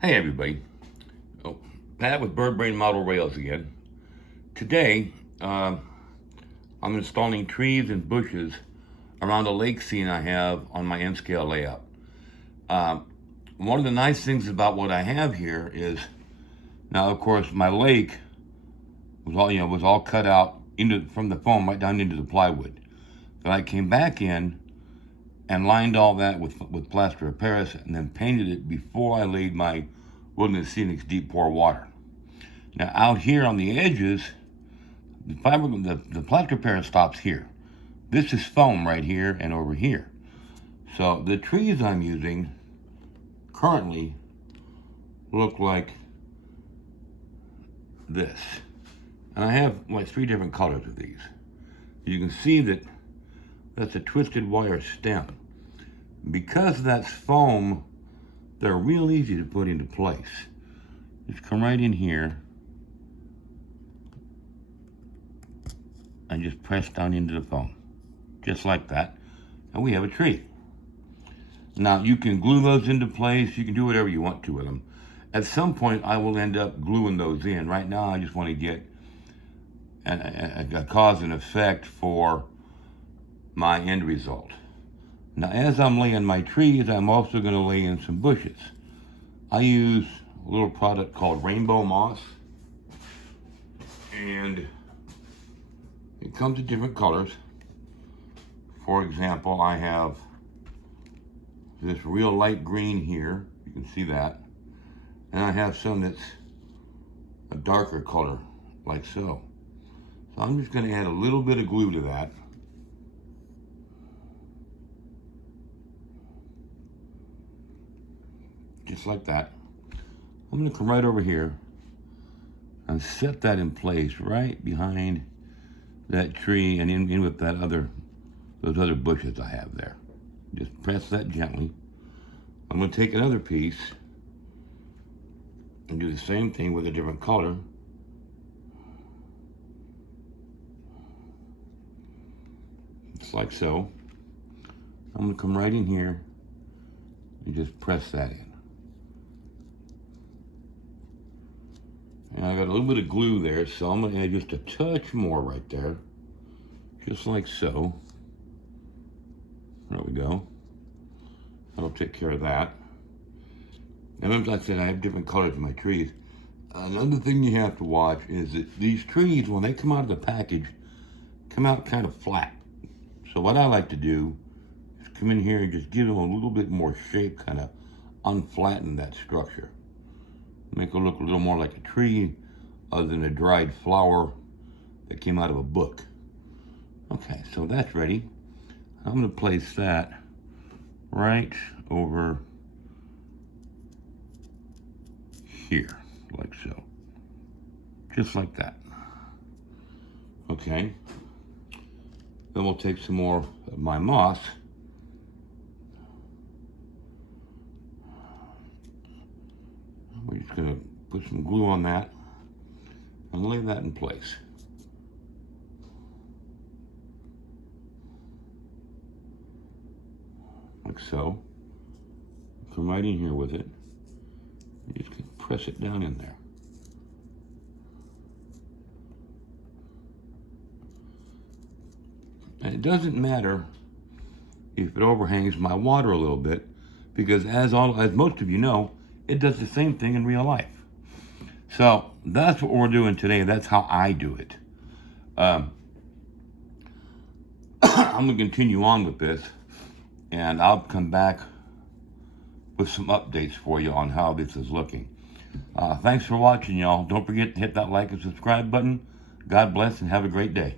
Hey everybody, oh, Pat with Bird Brain Model Rails again. Today, I'm installing trees and bushes around a lake scene I have on my N-scale layout. One of the nice things about what I have here is, now of course my lake was all cut out from the foam right down into the plywood. Then I came back in and lined all that with plaster of Paris and then painted it before I laid my Wilderness Scenics deep pour water. Now out here on the edges, the plaster of Paris stops here. This is foam right here and over here. So the trees I'm using currently look like this. And I have like 3 different colors of these. You can see that that's a twisted wire stem. Because that's foam, they're real easy to put into place. Just come right in here and just press down into the foam. Just like that. And we have a tree. Now you can glue those into place. You can do whatever you want to with them. At some point I will end up gluing those in. Right now I just want to get a cause and effect for my end result. Now, as I'm laying my trees, I'm also going to lay in some bushes. I use a little product called Rainbow Moss, and it comes in different colors. For example, I have this real light green here. You can see that. And I have some that's a darker color, like so. So I'm just going to add a little bit of glue to that. Just like that. I'm going to come right over here and set that in place right behind that tree and in with those other bushes I have there. Just press that gently. I'm going to take another piece and do the same thing with a different color. Just like so. I'm going to come right in here and just press that in. And I got a little bit of glue there, so I'm going to add just a touch more right there. Just like so. There we go. That'll take care of that. And like I said, I have different colors in my trees. Another thing you have to watch is that these trees, when they come out of the package, come out kind of flat. So what I like to do is come in here and just give them a little bit more shape, kind of unflatten that structure. Make it look a little more like a tree other than a dried flower that came out of a book. Okay, so that's ready. I'm going to place that right over here, like so. Just like that. Okay. Then we'll take some more of my moss. We're just going to put some glue on that and lay that in place. Like so. Come right in here with it. You just can press it down in there. And it doesn't matter if it overhangs my water a little bit, because as most of you know, it does the same thing in real life. So that's what we're doing today. That's how I do it. I'm going to continue on with this, and I'll come back with some updates for you on how this is looking. Thanks for watching, y'all. Don't forget to hit that like and subscribe button. God bless and have a great day.